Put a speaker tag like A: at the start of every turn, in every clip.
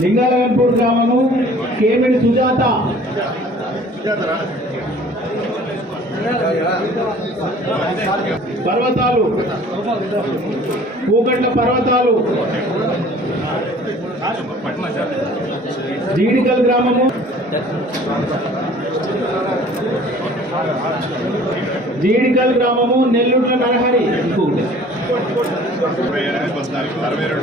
A: లింగాలగన్పూర్ గ్రామము కేమిడి సుజాత. పర్వతాలు. పూగండ్ల పర్వతాలు. జీడికల్ గ్రామము. జీడికల్ గ్రామము నెల్లూట్ల నరహరి. ఇంకొకటి
B: అరవై రెండు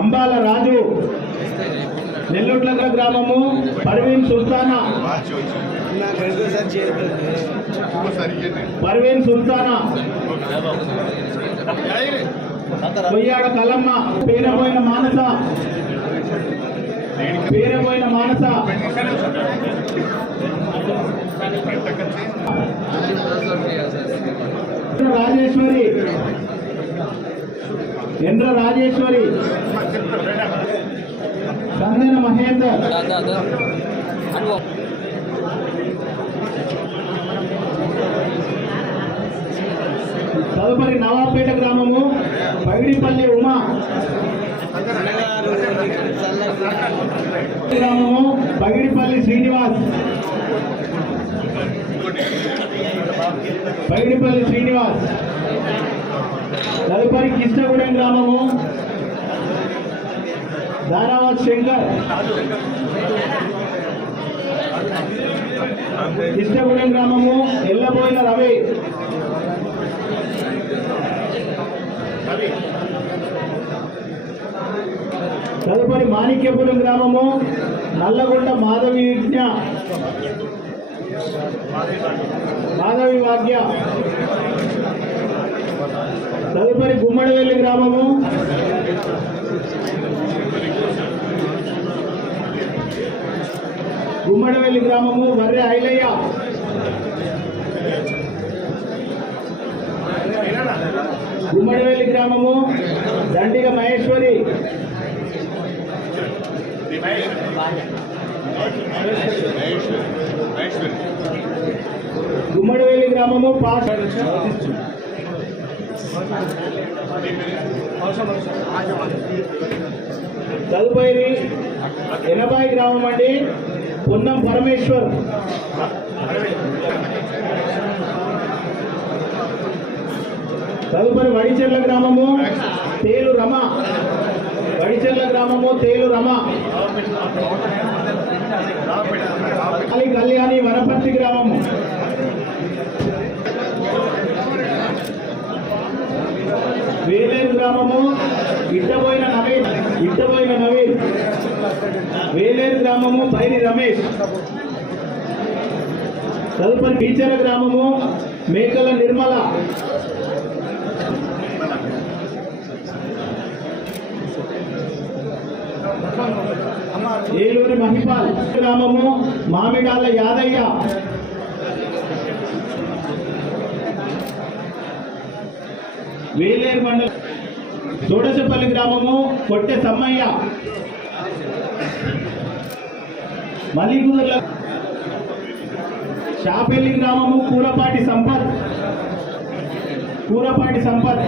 A: అంబాల రాజు నెల్లూట్ల గ్రామము పర్వీన్ సుల్తానా. పర్వీన్ సుల్తానా. కొయ్యాడ కలమ్మ పేరపోయిన మానస. పేరపోయిన మానస రాజేశ్వరి ఎంద్ర రాజేశ్వరి చందన మహేందర్. తదుపరి నవాపేట గ్రామము పగిడిపల్లి ఉమా. గ్రామము పగిడిపల్లి శ్రీనివాస్. పగిడిపల్లి శ్రీనివాస్. తదుపరి కృష్ణగూడెం గ్రామము దారావత్ శంకర్. కృష్ణగూడెం గ్రామము ఎల్లబోయిన రవి. తదుపరి మాణిక్యపురం గ్రామము నల్లగొండ మాధవి యజ్ఞ మాధవి వాద్య. తదుపరి గుమ్మడివెల్లి గ్రామము గుమ్మడవెల్లి గ్రామము వర్రె ఐలయ్య. గుమ్మడవెల్లి గ్రామము దండిగ మహేశ్వరి.
B: గుమ్మడవెల్లి గ్రామము
A: గుమ్మడివెల్లి గ్రామము పాట తదుపరి ఎనభై గ్రామం అండి పొన్నం పరమేశ్వర్. తదుపరి వడిచెర్ల గ్రామము తేలు రమ. వడిచెర్ల గ్రామము తేలు రమ. కళ్యాణి వనపర్తి గ్రామము. వేలేరు గ్రామము ఇట్టబోయిన నవీన్ ఇట్టబోయిన నవీన్. వేలేరు గ్రామము పైరి రమేష్. తదుపరి టీచర్ల గ్రామము మేకల నిర్మల. ఏలూరి మహిపాల్ గ్రామము మామిడాల యాదయ్య. వేలేరు మండలం తోడసపల్లి గ్రామము కొట్టె సమ్మయ్య. మల్లికుదుర్ల షాపెల్లి గ్రామము కూరపాటి సంపత్. కూరపాటి సంపత్.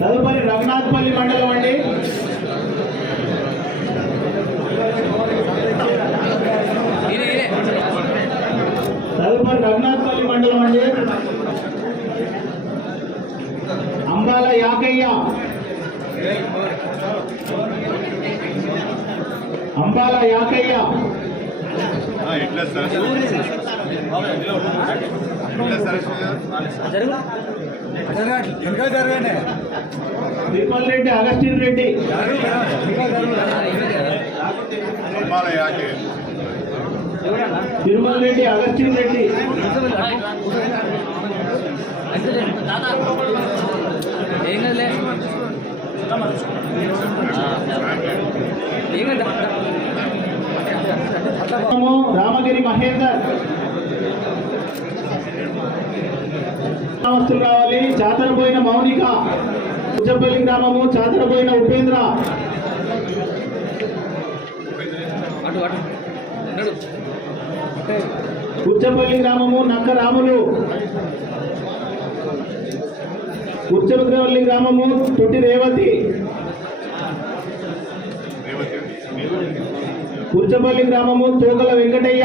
A: తదుపరి రఘునాథ్పల్లి మండలం అండి. తదుపరి రఘునాథ్పల్లి మండలం అండి. అంబాల యాకయ్య అంబాల యాకయ్య తిరుమల రెడ్డి అగస్టిన్ రెడ్డి. తిరుమల రెడ్డి అగస్టిన్ రెడ్డి.
C: ఏం కదలే
A: రామగిరి మహేందర్. వస్తువులు రావాలి చాతరపోయిన మౌనిక. ఉచ్చపల్లి గ్రామము చాతరపోయిన ఉపేంద్ర.
C: అటు అటు. నడు.
A: ఉచ్చపల్లి గ్రామము నక్క రాములు ఉచ్చముద్రవల్లి గ్రామము తొట్టి రేవతి. కూర్చపల్లి గ్రామము తోకల వెంకటయ్య.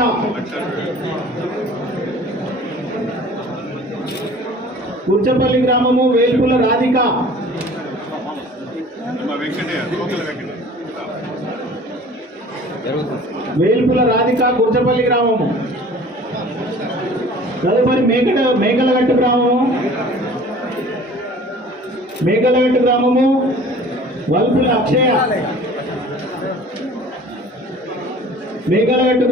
A: కూర్చపల్లి గ్రామము వేల్పుల రాధిక. వేల్పుల రాధిక కూర్చపల్లి గ్రామము. తదుపరి మేకట మేకలగట్టు గ్రామము. మేకలగట్టు గ్రామము. వల్పుల అక్షయ. మేకలగట్టు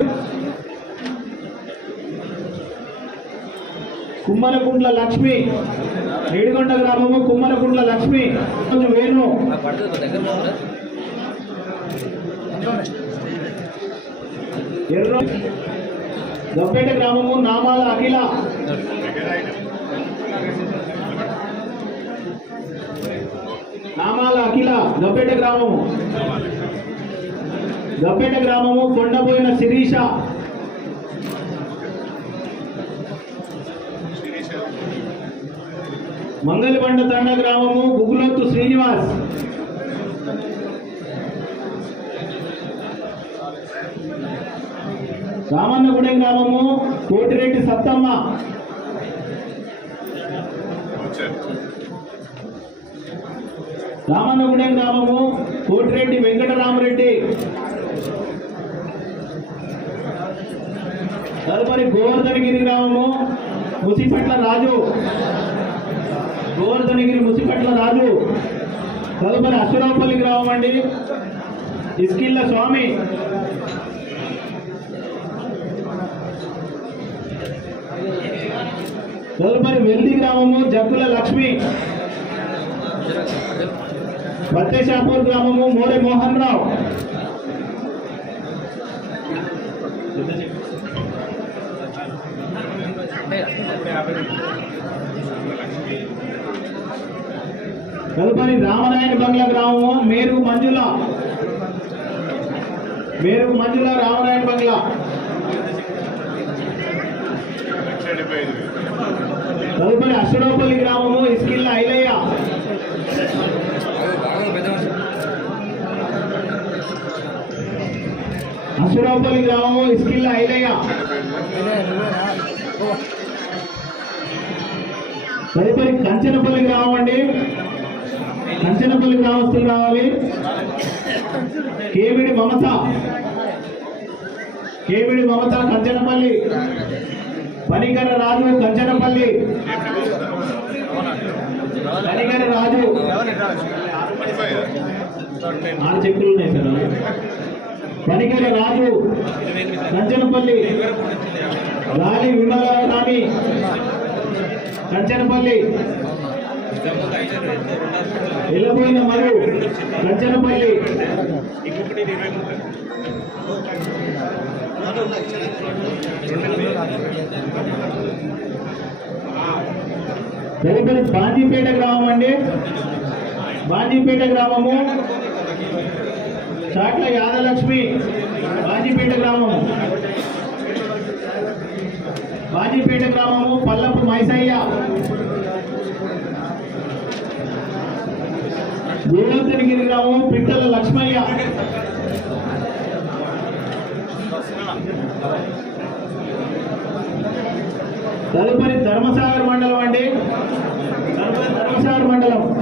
A: కుమ్మరకుంట్ల లక్ష్మి. ఏడుగొండ గ్రామము కుమ్మరకుంట్ల లక్ష్మి. కొంచెం వేణు. ఎర్ర గంపేట గ్రామము నామాల అఖిల. నామాల అఖిల గంపేట గ్రామము గంపేట గ్రామము కొండపోయిన శిరీష. మంగళబండ తండ గ్రామము గుగులొత్తు శ్రీనివాస్. రామన్నగూడెం గ్రామము కోటిరెడ్డి సత్తమ్మ. రామన్నగూడెం గ్రామము కోటిరెడ్డి వెంకటరామరెడ్డి. తదుపరి గోవర్ధనగిరి గ్రామము ముసిపట్ల రాజు. గోవర్ధనగిరి ముసిపట్ల రాజు. తదుపరి అశ్వరాపల్లి గ్రామం అండి. ఇస్కిల్ల స్వామి. తదుపరి వెల్లి గ్రామము జగ్గుల లక్ష్మి. బత్తేశాపూర్ గ్రామము మోడే మోహన్ రావు తదుపరి రామనాయణ బంగ్లా గ్రామము మేరు మంజుల. మేరు మంజుల రామనాయణ బంగ్లా.
B: లక్ష డెబ్బై
A: తదుపరి గ్రామము ఇస్కిల్ల ఐలయ్య
C: బాగా పెద్ద మనిషి
A: అశ్వరావుపల్లి గ్రామము ఇస్కిల్ ఐలయ్య. తదుపరి కంచనపల్లి గ్రామం అండి. కంచనపల్లి గ్రామస్తులు రావాలి కేవిడి మమత. కేవిడి మమత కంచనపల్లి. పనికర రాజు కంచనపల్లి. పనికర రాజు. ఆరు చెక్కులు ఉన్నాయి సార్. పనికిర రాజు కంచనపల్లి. రాణి విమలారాణి కంచనపల్లి. వెళ్ళబోయిన మరియు కంచనపల్లి. తదుపరి బాజీపేట గ్రామం అండి. బాజీపేట గ్రామము చాట్ల యాదలక్ష్మి బాజీపేట గ్రామం. బాజీపేట గ్రామము పల్లపు మైసయ్య. గోవర్ధనగిరి గ్రామం పిట్టల లక్ష్మయ్య. తదుపరి ధర్మసాగర్ మండలం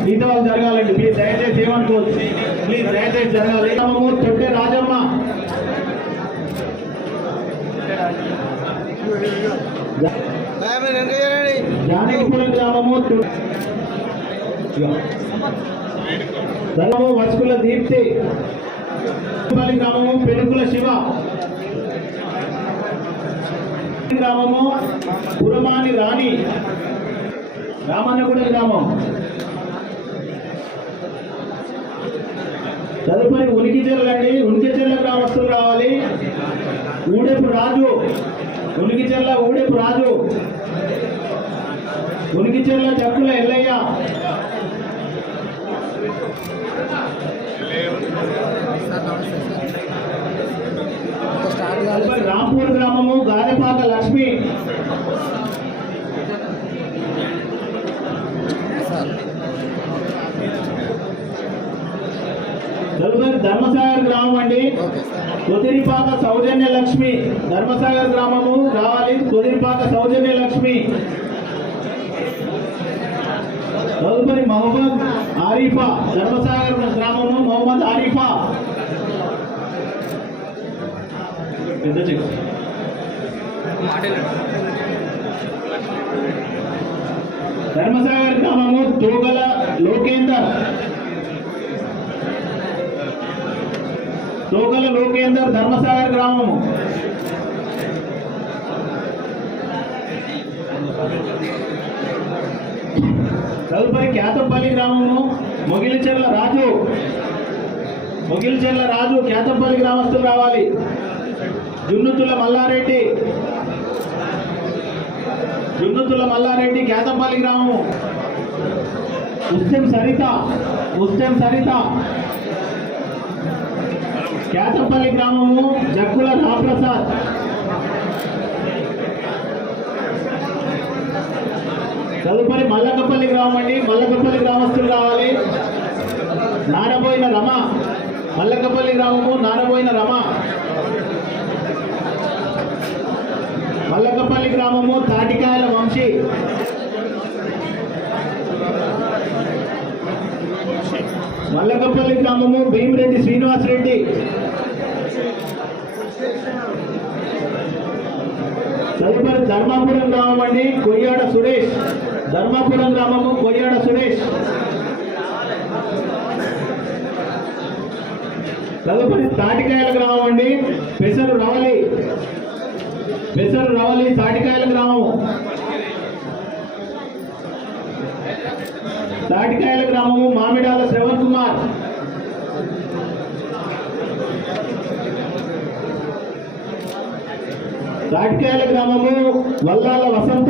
A: దీపావళి జరగాలండి. ప్లీజ్ దయచేసి ఏమనుకోవచ్చు ప్లీజ్ దయచేసి జరగాలి. గ్రామము రాజమ్మ. జానకిపురం గ్రామము తొ- వసుకుల దీప్తి. గ్రామము పెనుకుల శివ. గ్రామము పురమాని రాణి. రామన్నగూడ గ్రామం. తదుపరి ఉనికి చెల్లండి ఉనికి ఉనికిచెర్ల గ్రామస్తులు రావాలి ఊడెపు రాజు. ఉనికిచెర్ల ఊడెపు రాజు. ఉనికిచెర్ల చక్కుల ఎల్లయ్య. రాంపూర్ గ్రామము గారెపాక లక్ష్మి. ధర్మసాగర్ గ్రామం అండి. కొదిరిపాక సౌజన్య లక్ష్మి. ధర్మసాగర్ గ్రామము రావాలి. కొదిరిపాక సౌజన్య లక్ష్మి. తదుపరి మహమ్మద్ ఆరిఫా. ధర్మసాగర్ గ్రామము మొహమ్మద్ ఆరిఫా. పెద్ద చెక్. ధర్మసాగర్ గ్రామము తోగల లోకేందర్. లోకల లోకేందర్ ధర్మసాగర్ గ్రామము. తదుపరి కేతంపల్లి గ్రామము మొగిలిచెర్ల రాజు. మొగిలిచెర్ల రాజు కేతంపల్లి గ్రామస్తులు రావాలి. జున్నుతుల మల్లారెడ్డి. జున్నుతుల మల్లారెడ్డి కేతంపల్లి గ్రామము. ముస్లిం సరిత ముస్లిం సరిత. కేతంపల్లి గ్రామము జక్కుల రాప్రసాద్ తదుపరి మల్లకపల్లి గ్రామం అండి. మల్లకపల్లి గ్రామస్తులు రావాలి నారబోయిన రమ. మల్లకపల్లి గ్రామము నారబోయిన రమ. మల్లకపల్లి గ్రామము తాటికాయల వంశీ. మల్లకపల్లి గ్రామము భీమిరెడ్డి శ్రీనివాసరెడ్డి. తదుపరి ధర్మాపురం గ్రామం అండి కొయ్యాడ సురేష్. ధర్మాపురం గ్రామము కొయ్యాడ సురేష్. తదుపరి తాటికాయల గ్రామం అండి పెసరు రవలి. పెసరు రవలి తాటికాయల గ్రామం తాటికాయల గ్రామము మామిడాల శ్రవణ్ కుమార్. తాటికాయల గ్రామము వల్లాల వసంత.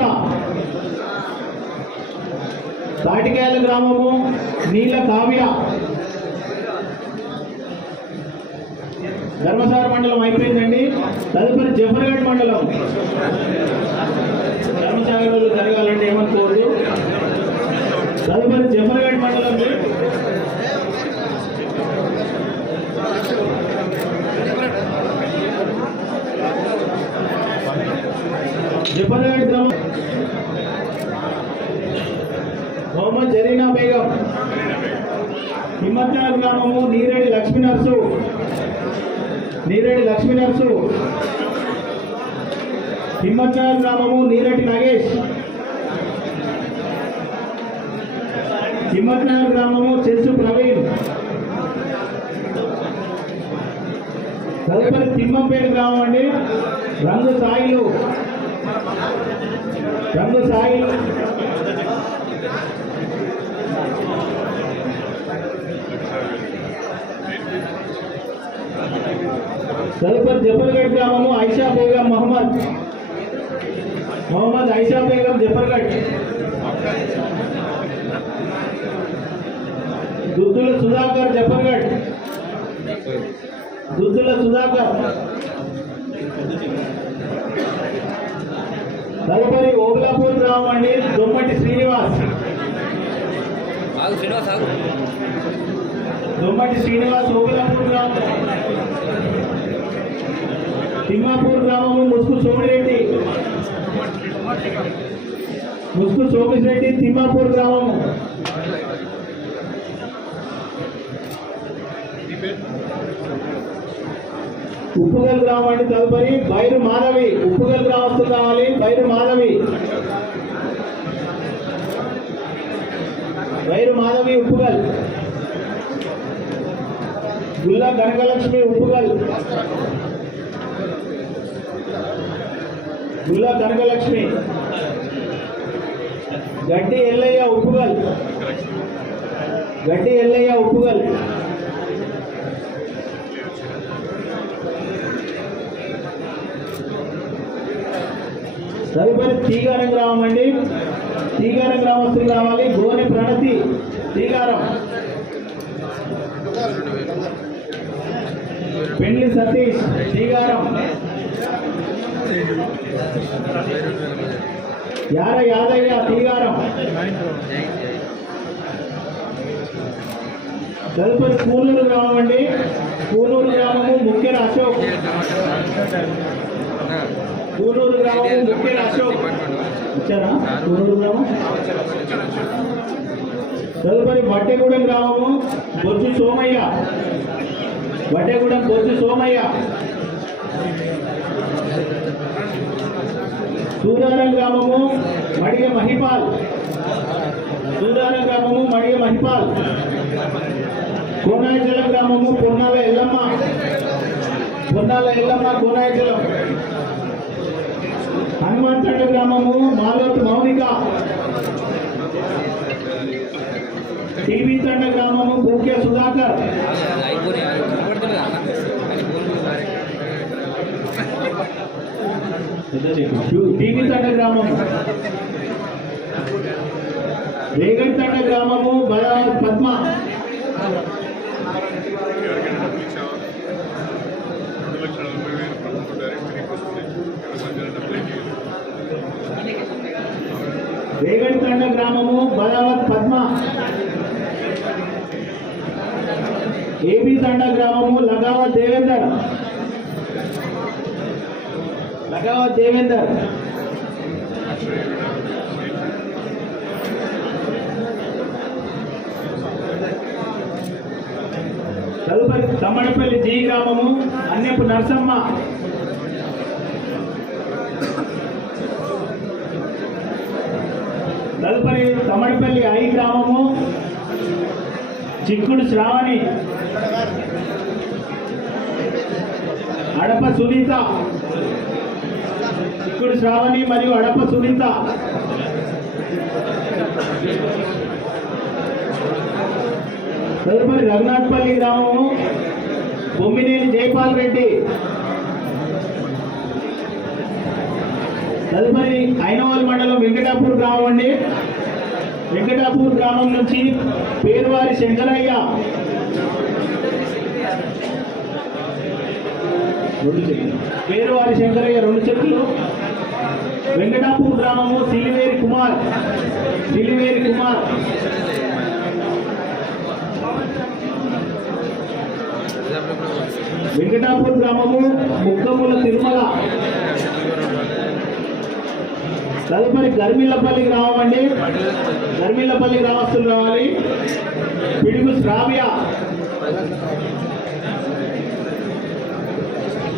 A: తాటికాయల గ్రామము నీల కావ్య. ధర్మసార మండలం అయిపోయిందండి. తదుపరి జఫర్గఢ్ మండలం. ధర్మసాగర్ జరగాలంటే ఏమనుకోవద్దు. తదుపరి జఫర్గఢ్ మండలం జఫర్గఢ్ గ్రామం. మొహమ్మద్ జరీనా బేగం. హిమ్మత్నగర్ గ్రామము నీరేడి లక్ష్మీ నర్సు. నీరేడి లక్ష్మీ నర్సు. హిమ్మత్నగర్ గ్రామము నీరెడ్డి నగేష్. హిమ్మత్నగర్ గ్రామము చెల్సు ప్రవీణ్. తదుపరి తిమ్మంపేట గ్రామం అండి. రంగు సాయి రంగు సాయిలు తదుపరి జఫర్గఢ్ గ్రామము ఐషా బేగం మహమ్మద్ మొహమ్మద్ ఐషా బేగం జఫర్గఢ్ దుద్దుల సుధాకర్ జఫర్గఢ్ దుద్దుల సుధాకర్ తదుపరి ఓగ్లాపూర్ గ్రామం అండి దొమ్మటి శ్రీనివాస్
C: ఆగు శ్రీనివాస్ ఆగు
A: దొమ్మటి శ్రీనివాస్ ఓగ్లాపూర్ గ్రామం. తిమ్మాపూర్ గ్రామం ముసుకు సోమిరెడ్డి. ముసుకు సోమిరెడ్డి తిమ్మాపూర్ గ్రామము ఉప్పుగల్ గ్రామం అంటే తదుపరి బైరు మాధవి. ఉప్పుగల్ గ్రామస్తు కావాలి బైరు మాధవి. వైరు మాధవి ఉప్పుగల్. గుల్లా కనకలక్ష్మి ఉప్పుగల్. గుల్లా కనకలక్ష్మి గడ్డి ఎల్లయ్య ఉప్పుగల్. గడ్డి ఎల్లయ్య ఉప్పుగల్. తదుపరి తీగారం గ్రామం అండి. తీగారం గ్రామస్తులు కావాలి గోని ప్రణతి శ్రీకారం. పెండ్లి సతీష్ శ్రీకారం. యార యాదయ్య శ్రీకారం. తదుపరి కూనూరు గ్రామం అండి. కూనూరు గ్రామము ముఖ్య అశోక్ కూనూరు గ్రామము ముఖ్య అశోక్ ఇచ్చారా? కూనూరు గ్రామం? తదుపరి బట్టెగూడెం గ్రామము బొజ్జు సోమయ్య. బట్టెగూడెం బొజ్జు సోమయ్య. సూరారం గ్రామము మడిగ మహిపాల్. సూరారం గ్రామము మడిగ మహిపాల్. కోనాయచలం గ్రామము పొన్నాల ఎల్లమ్మ. పొన్నాల ఎల్లమ్మ కోనాయచలం హనుమాన్చండ గ్రామము మాలోత్ మౌనిక. టీవీ తండ గ్రామము భూకే సుధాకర్. టీవీ తండ గ్రామము. రేగడి తండ గ్రామము బలరాజ్ పద్మ. రేగడి తండ గ్రామము బలవత్ పద్మ. ఏబీ తండ గ్రామము లగావ దేవేందర్. లగావ దేవేందర్. తదుపరి తమ్మడిపల్లి జీ గ్రామము అన్నెపు నరసమ్మ. తదుపరి ఐ గ్రామము చిక్కుడు శ్రావణి అడప సునీత చిక్కుడు శ్రావణి మరియు అడప సునీత. తదుపరి రఘునాథ్పల్లి గ్రామము బొమ్మినేని జైపాల్ రెడ్డి. తదుపరి ఐనవాల్ మండలం వెంకటాపూర్ గ్రామం అండి. వెంకటాపూర్ గ్రామం నుంచి పేరువారి శంకరయ్య. రెండు చెట్లు పేరువారి శంకరయ్య రెండు చెట్లు వెంకటాపూర్ గ్రామము సిలివేరి కుమార్. సిలివేరి కుమార్. వెంకటాపూర్ గ్రామము ముక్కముల తిరుమల. తదుపరి గర్మిల్లపల్లి గ్రామం అండి గర్మిల్లపల్లి గ్రామస్తులు రావాలి. పిడుగు శ్రావ్య.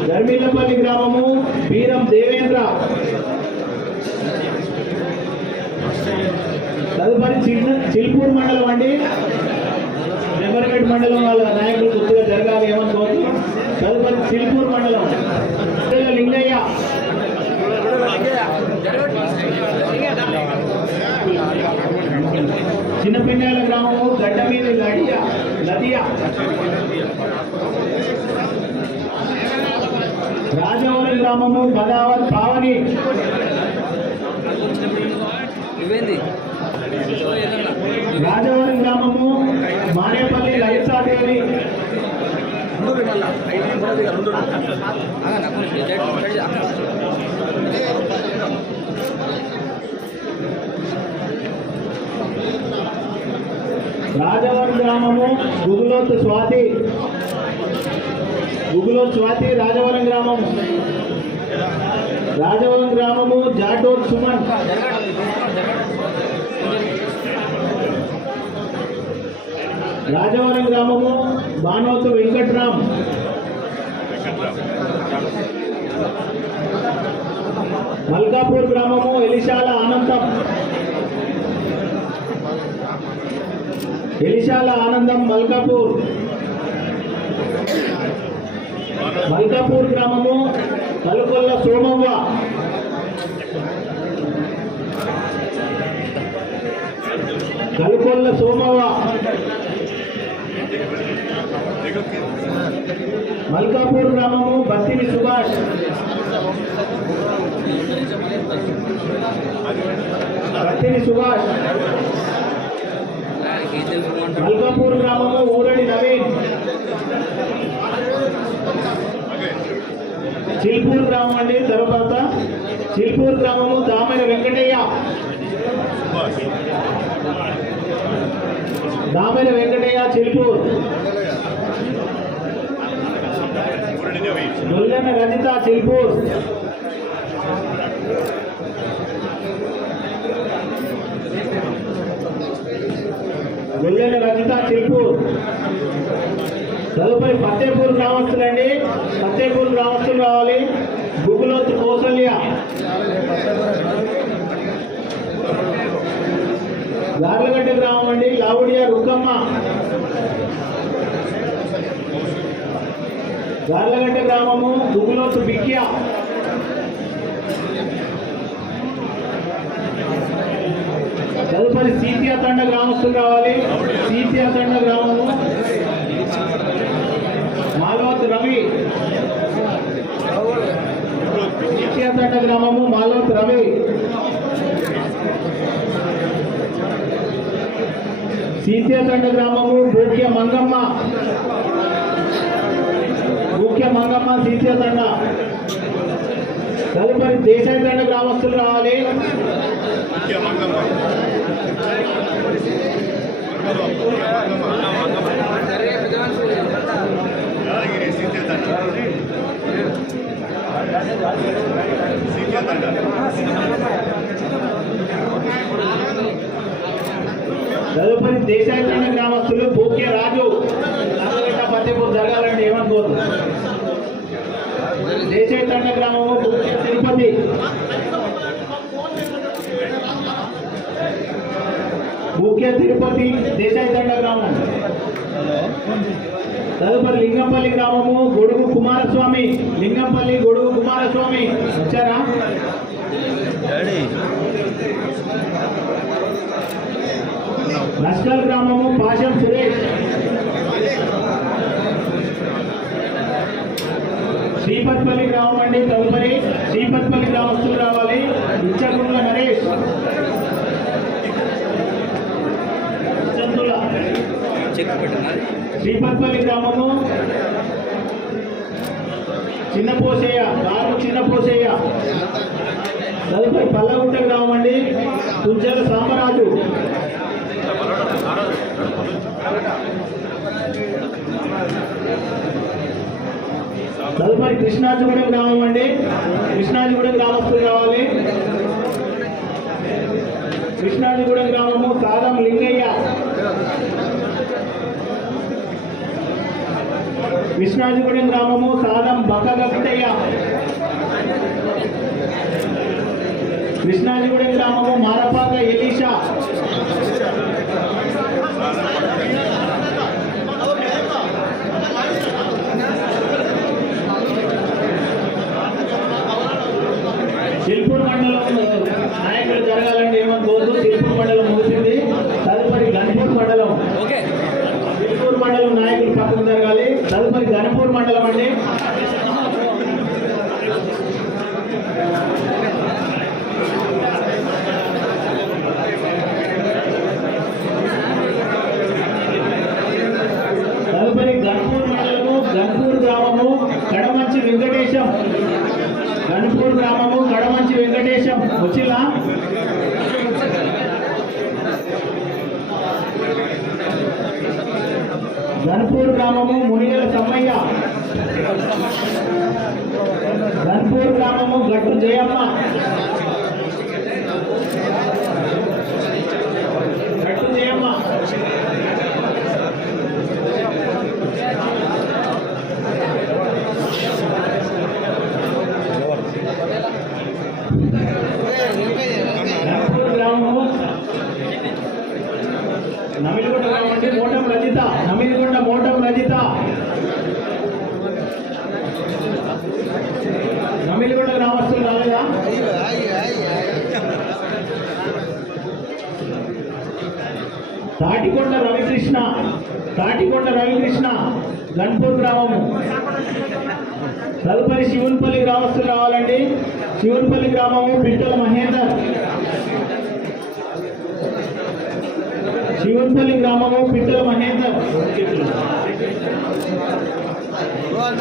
A: గర్మిల్లపల్లి గ్రామము వీరం దేవేంద్ర. తదుపరి చిల్పూర్ మండలం అండి. నెంబర్గఢ్ మండలం వాళ్ళ నాయకులు కొద్దిగా జరగాలి ఏమనుకోవచ్చు తదుపరి చిల్పూర్ మండలం. లింగయ్య. చిన్నపిన్యాల గ్రామము గడ్డ మీద లడియ లదియ రాజవరం గ్రామము బదావత్ పావని. రాజవరం గ్రామము మానేపల్లి లలితాదేవి
C: నాకు అక్కడ
A: రాజవరం గ్రామము గుగులోత్ స్వాతి. గుగులో స్వాతి రాజవరం గ్రామం. రాజవరం గ్రామము జాటూర్ సుమన్. రాజవరం గ్రామము బానోతు వెంకట్రామ్. మల్కాపూర్ గ్రామము ఎలిశాల ఆనందం ఎలిశాల ఆనందం మల్కాపూర్. మల్కాపూర్ గ్రామము కలుకొల్ల సోమవ్వ. కలుకొల్ల సోమవ్వ. మల్కాపూర్ గ్రామము బత్తిని సుభాష్. బత్తిని సుభాష్.
C: తెలుసుకుంటారు
A: మల్కాపూర్ ఊరడి నవీన్. చిల్పూర్ గ్రామం అండి తర్వాత చిల్పూర్ గ్రామము దామెర వెంకటయ్య. దామెర వెంకటయ్య చిల్పూర్.
B: ఊరడి రవి
A: నొల్లెన రజిత చిలుకూరు నొల్లెన రజిత చెప్పు తదుపరి ఫతేపూర్ గ్రామస్తులండి. ఫతేపూర్ గ్రామస్తులు రావాలి. గుగులోతు కౌసల్య. లార్లగడ్డ గ్రామం అండి. లావుడియా రుక్కమ్మ. గార్లగడ్డ గ్రామము గుగులోతు బిక్య తదుపరి సీతియా తండ గ్రామస్తులు రావాలి. సీతియా తండ గ్రామము మాల్వత్ రవి. సీతియా తండ గ్రామము మాల్వత్ రవి. అతండ గ్రామము భూక్య మంగమ్మ. భూక్య మంగమ్మ సీతేతండ తదుపరి దేశాయితండ గ్రామస్తులు రావాలి.
B: ముఖ్య మంగమ్మ యాదగిరి సీతేతండ సీతేతండ
A: తదుపరి దేశాయితండ గ్రామస్తులు బోకే రాజు నల్లగడ్డ ఫతేపూర్ జరగాలండి ఏమనుకోదు దేశాయితండ గ్రామము భూక్య తిరుపతి భూక్య తిరుపతి దేశాయితండ గ్రామం. తదుపరి లింగంపల్లి గ్రామము గొడుగు కుమారస్వామి. లింగంపల్లి గొడుగు కుమారస్వామి. వచ్చారా? లష్కల్ గ్రామము పాశం సురేష్ శ్రీపతిపల్లి గ్రామం అండి తదుపరి శ్రీపతిపల్లి గ్రామస్తులు రావాలి ఇచ్చకుంట్ల నరేష్ చందుల
C: చెక్
A: శ్రీపద్మలి గ్రామము చిన్నపోసేయ దారు చిన్నపోసేయ తదుపరి పల్లగుంట గ్రామం అండి. తుంచెల సామరాజు. తదుపరి కృష్ణాజిగూడెం గ్రామం అండి. కృష్ణాజిగూడెం గ్రామస్తులు కావాలి కృష్ణాజిగూడెం గ్రామము సాదం లింగయ్య విశ్వనాథపురం గ్రామము సాదం బక్కగట్టయ్య విశ్వనాథపురం గ్రామము మారపాక ఎలీషా సిల్పూర్ మండలం నాయకులు జరగాలండి ఏమనుకోవద్దు సిల్పూర్ మండలం ముగిసింది తదుపరి గన్పూర్ మండలం
C: ఓకే
A: సిల్పూర్ మండలం నాయకులు పక్కన జరగాలి తదుపరి గన్పూర్ మండలం అండి తదుపరి గన్పూర్ మండలము గన్పూర్ గ్రామము కడమంచి వెంకటేశం గన్పూర్ గ్రామము కడమంచి వెంకటేశం వచ్చిలా గన్పూర్ గ్రామము మునిగల గ్రామము గట్టు జయమ్మ గట్టు జయమ్మ గన్పూర్ గ్రామము నమిలిగొండ గ్రామం అంటే మోటం రజిత నమిలిగొండ మోటం రజిత నమిలిగొండ గ్రామస్తులు రాలేదా తాటికొండ రవికృష్ణ తాటికొండ రవికృష్ణ గన్పూర్ గ్రామము తదుపరి శివునిపల్లి గ్రామస్తులు రావాలండి శివునిపల్లి గ్రామము పిట్టల మహేందర్. శివన్పల్లి గ్రామము పిట్టల మహేందర్.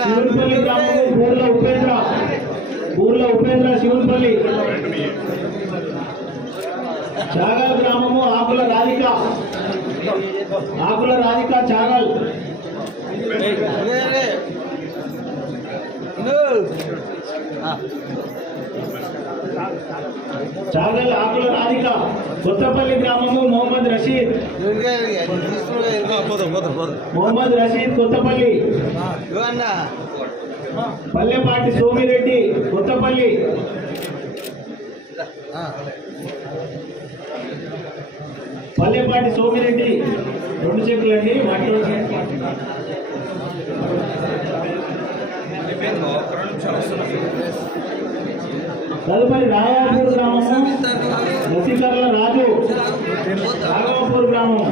A: శివన్పల్లి గ్రామము బూర్ల ఉపేంద్ర. బూర్ల ఉపేంద్ర శివన్పల్లి చాగల్ గ్రామము ఆకుల రాధిక. ఆకుల రాధిక చాగల్. చాగల్ ఆకుల రాధిక కొత్తపల్లి గ్రామము మొహమ్మద్ రషీద్. మొహమ్మద్ రషీద్ కొత్తపల్లి. పల్లెపాటి సోమిరెడ్డి కొత్తపల్లి. పల్లెపాటి సోమిరెడ్డి రెండు చెక్కులు అండి వాటిలో
C: రెండు నిమిషాలు
A: తదుపరి రాయాపూర్ గ్రామము ముసికర్ల రాజు రాఘవపూర్ గ్రామం.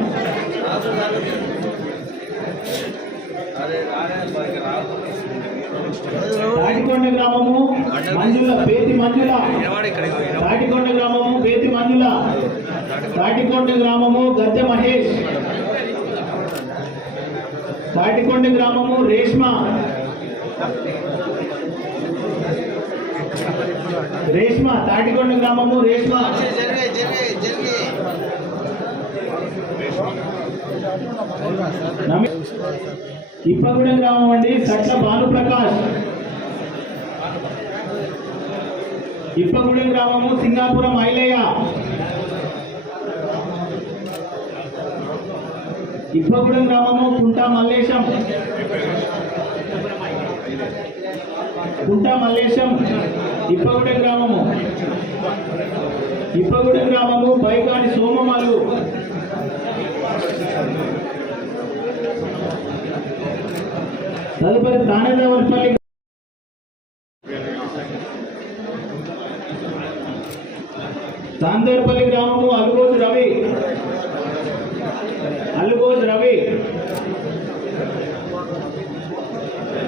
C: అరే
A: తాటికొండ గ్రామము మంజుల పేతి మంజుల. తాటికొండ గ్రామము పేతి మంజుల. తాటికొండ గ్రామము గద్దె మహేష్. తాటికొండ గ్రామము రేష్మ. రేష్మ తాటికొండ గ్రామము రేష్మ. ఇప్పగూడెం గ్రామం అండి సట్ల భానుప్రకాష్. ఇప్పగూడెం గ్రామము సింగాపురం ఐలయ్య. ఇప్పగూడెం గ్రామము కుంటా మల్లేశం. కుంటా మల్లేశం. ఇప్పగూడెం గ్రామము. ఇప్పగూడెం గ్రామము పైకాని సోమమాలు. తదుపరి తానేదేవరపల్లి తాందేరపల్లి గ్రామం అలుగోజు రవి అలుగోజు రవి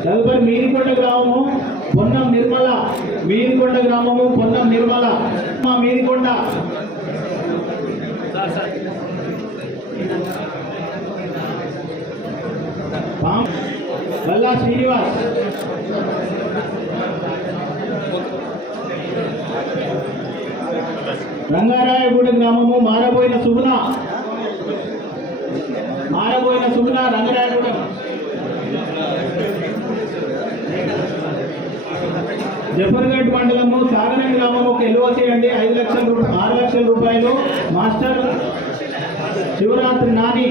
A: తదుపరి మీరికొండ గ్రామము పొన్నం నిర్మల మీరికొండ గ్రామము పొన్నం నిర్మల మా మీరికొండ. బల్లా శ్రీనివాస్. రంగారాయగూడెం గ్రామము మారబోయిన సుగుణ. మారబోయిన సుగుణ రంగారాయగూడెం. జఫర్ మాస్టర్ శివరాత్రి నాని.